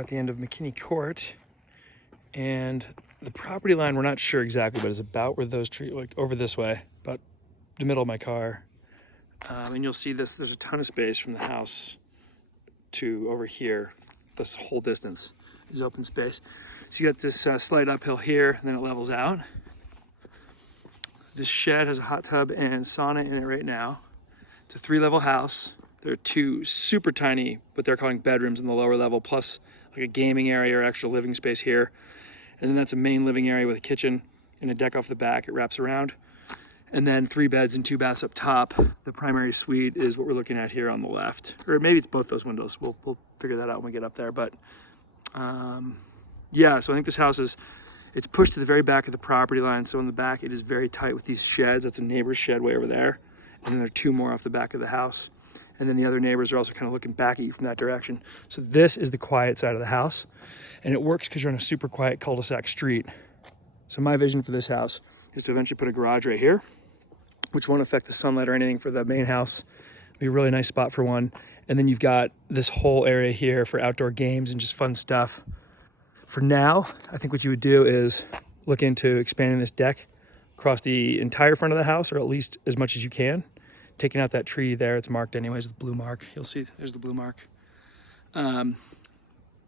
at the end of McKinney Court, and the property line, we're not sure exactly, but it's about where those trees, like over this way, about the middle of my car. And you'll see this, there's a ton of space from the house to over here. This whole distance is open space. So you got this slight uphill here, and then it levels out. This shed has a hot tub and sauna in it right now. It's a 3-level house. There are 2 super tiny, what they're calling bedrooms in the lower level, plus like a gaming area or extra living space here. And then that's a main living area with a kitchen and a deck off the back. It wraps around. And then 3 beds and 2 baths up top. The primary suite is what we're looking at here on the left. Or maybe it's both those windows. We'll figure that out when we get up there. But yeah, so I think this house it's pushed to the very back of the property line. So in the back, it is very tight with these sheds. That's a neighbor's shed way over there. And then there are 2 more off the back of the house. And then the other neighbors are also kind of looking back at you from that direction. So this is the quiet side of the house. And it works because you're on a super quiet cul-de-sac street. So my vision for this house is to eventually put a garage right here, which won't affect the sunlight or anything for the main house. It'll be a really nice spot for one. And then you've got this whole area here for outdoor games and just fun stuff. For now, I think what you would do is look into expanding this deck across the entire front of the house, or at least as much as you can. Taking out that tree there, it's marked anyways, the blue mark. You'll see there's the blue mark. I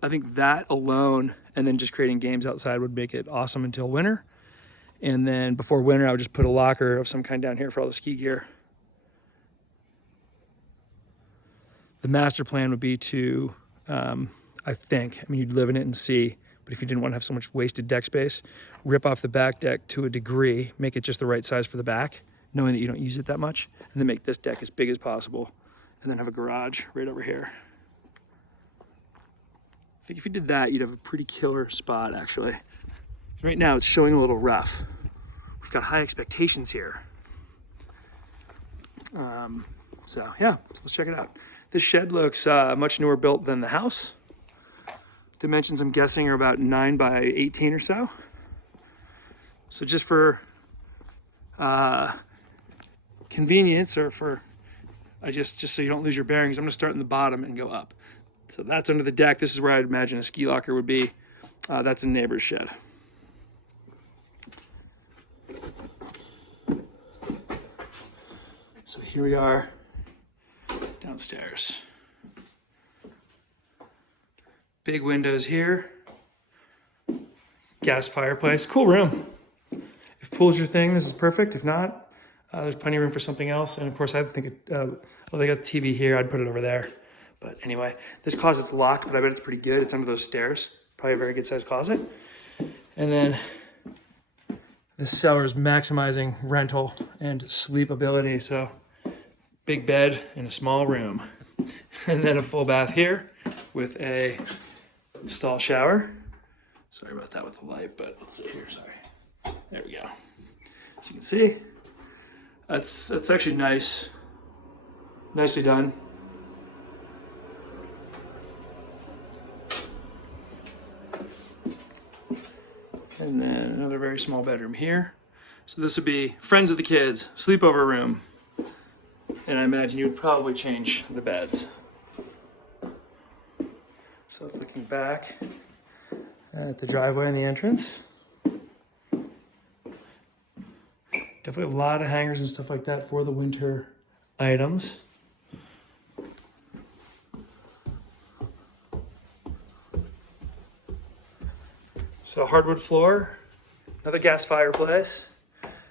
think that alone, and then just creating games outside would make it awesome until winter. And then before winter, I would just put a locker of some kind down here for all the ski gear. The master plan would be to, I mean, you'd live in it and see, but if you didn't want to have so much wasted deck space, rip off the back deck to a degree, make it just the right size for the back, knowing that you don't use it that much, and then make this deck as big as possible, and then have a garage right over here. I think if you did that, you'd have a pretty killer spot, actually. Right now, it's showing a little rough. We've got high expectations here. So let's check it out. This shed looks much newer built than the house. Dimensions, I'm guessing, are about 9 by 18 or so. So just for convenience, or for just so you don't lose your bearings, I'm gonna start in the bottom and go up. So that's under the deck. This is where I'd imagine a ski locker would be. That's a neighbor's shed. So here we are downstairs. Big windows here. Gas fireplace. Cool room. If pool's your thing, this is perfect. If not, there's plenty of room for something else. And of course, I think, well, they got the TV here. I'd put it over there. But anyway, this closet's locked, but I bet it's pretty good. It's under those stairs. Probably a very good sized closet. And then this cellar is maximizing rental and sleepability. So big bed in a small room. And then a full bath here with a stall shower. Sorry about that with the light, but let's see here, sorry. There we go. As you can see, that's actually nice. Nicely done. And then another very small bedroom here. So this would be friends of the kids, sleepover room. And I imagine you would probably change the beds. So it's looking back at the driveway and the entrance. Definitely a lot of hangers and stuff like that for the winter items. So hardwood floor, another gas fireplace.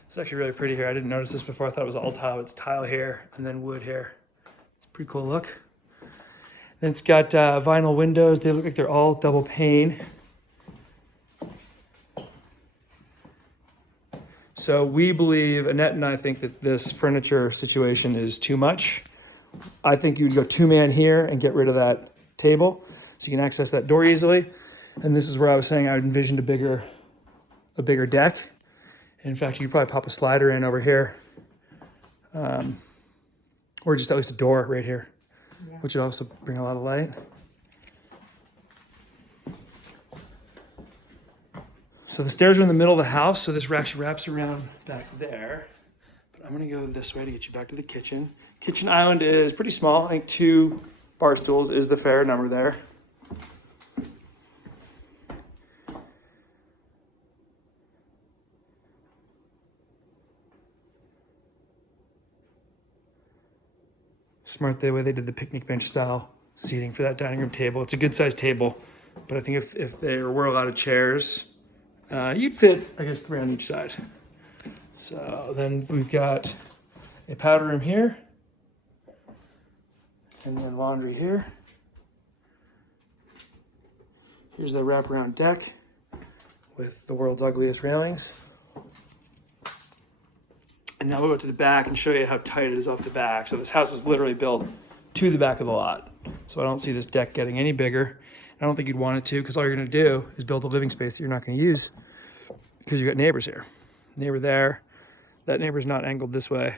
It's actually really pretty here. I didn't notice this before. I thought it was all tile. It's tile here and then wood here. It's a pretty cool look. Then it's got vinyl windows. They look like they're all double pane. So we believe, Annette and I think that this furniture situation is too much. I think you would go 2-man here and get rid of that table so you can access that door easily. And this is where I was saying I would envision a bigger deck. In fact, you could probably pop a slider in over here. Or just at least a door right here, yeah, which would also bring a lot of light. So the stairs are in the middle of the house, so this actually wraps around back there. But I'm gonna go this way to get you back to the kitchen. Kitchen island is pretty small. I think 2 bar stools is the fair number there. Smart the way they did the picnic bench style seating for that dining room table. It's a good sized table, but I think if there were a lot of chairs, you'd fit, I guess, 3 on each side. So then we've got a powder room here, and then laundry here. Here's the wraparound deck with the world's ugliest railings. And now we'll go to the back and show you how tight it is off the back. So this house is literally built to the back of the lot. So I don't see this deck getting any bigger. I don't think you'd want it to, because all you're gonna do is build a living space that you're not gonna use because you've got neighbors here. Neighbor there, that neighbor's not angled this way,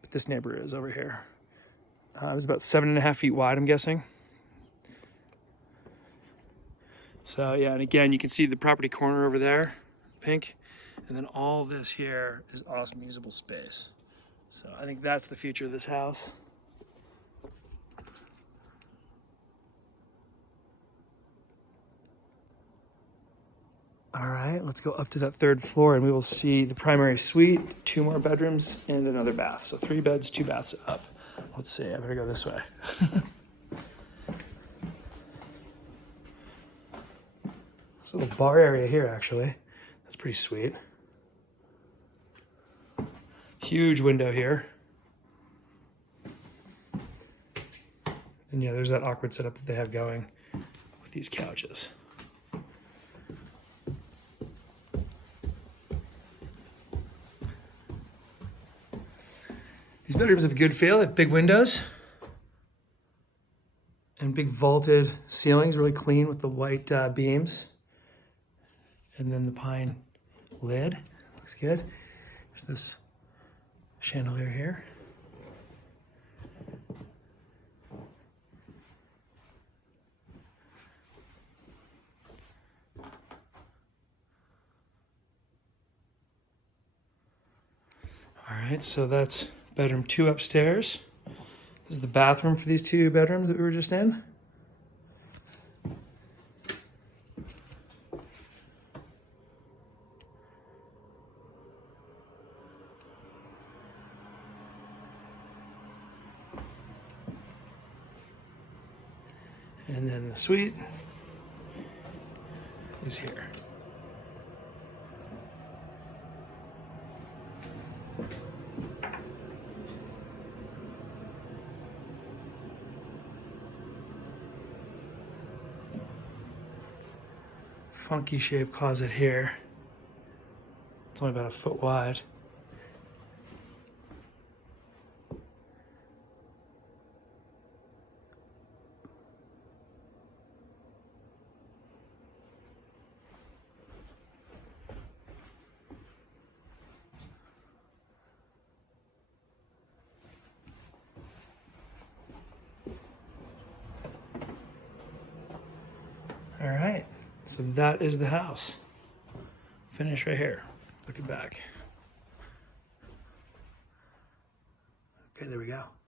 but this neighbor is over here. It was about 7.5 feet wide, I'm guessing. So yeah, and again, you can see the property corner over there, pink. And then all this here is awesome usable space. So I think that's the future of this house. All right, let's go up to that 3rd floor and we will see the primary suite, 2 more bedrooms and another bath. So 3 beds, 2 baths up. Let's see, I better go this way. There's a little bar area here, actually. That's pretty sweet. Huge window here. And yeah, there's that awkward setup that they have going with these couches. These bedrooms have a good feel. They have big windows and big vaulted ceilings, really clean with the white beams. And then the pine lid, looks good. There's this chandelier here. All right, so that's bedroom 2 upstairs. This is the bathroom for these 2 bedrooms that we were just in. And then the suite is here. Funky shaped closet here. It's only about 1 foot wide. All right, so that is the house. Finish right here, looking back. Okay, there we go.